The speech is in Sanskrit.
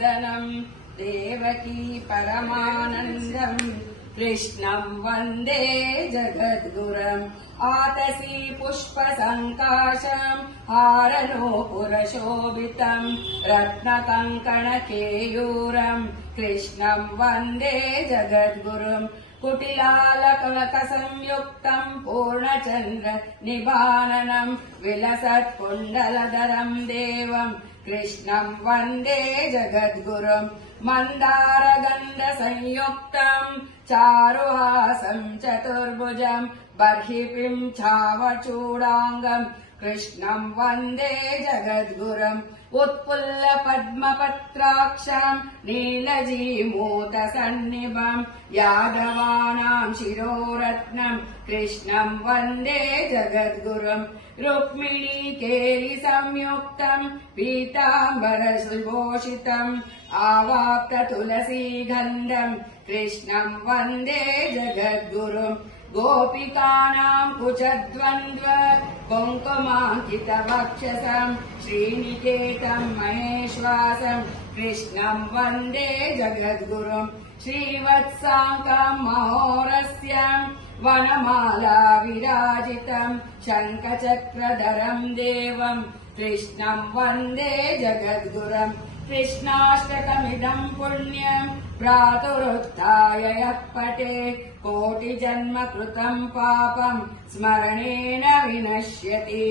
नन्दनम् देवकी परमानन्दम् कृष्णम् वन्दे जगद्गुरम् आतसी पुष्पसङ्काशम् हारनूपुरशोभितम् रत्नकङ्कणकेयूरम् कृष्णम् वन्दे जगद्गुरुम् कुटिलालकनकसंयुक्तम् पूर्णचन्द्र निभाननम् विलसत्कुण्डलधरम् देवम् कृष्णम् वन्दे जगद्गुरुम् मन्दारगन्धसंयुक्तम् चारुहासम् चतुर्भुजम् बर्हिपिम् छावचूडाङ्गम् कृष्णम् वन्दे जगद्गुरुम् उत्पुल्ल पद्मपत्राक्षम् नीलजीमूतसन्निभम् यादवानाम् शिरोरत्नम् कृष्णम् वन्दे जगद्गुरुम् रुक्मिणीकेरि संयुक्तम् पीताम्बरसुभूषितम् आवाप्त तुलसीगन्धम् कृष्णम् वन्दे जगद्गुरुम् गोपिकानाम् कुचद्वन्द्व कुङ्कुमाङ्कितवक्षसम् श्रीनिकेतम् महेश्वासम् कृष्णम् वन्दे जगद्गुरुम् श्रीवत्साङ्कम् महोरस्यम् वनमाला विराजितम् शङ्खचक्रधरम् देवम् कृष्णम् वन्दे जगद्गुरुम् कृष्णाष्टकमिदम् पुण्यम् प्रातरुत्थाय यः पठेत् कोटिजन्म कृतम् पापम् स्मरणेन विनश्यति।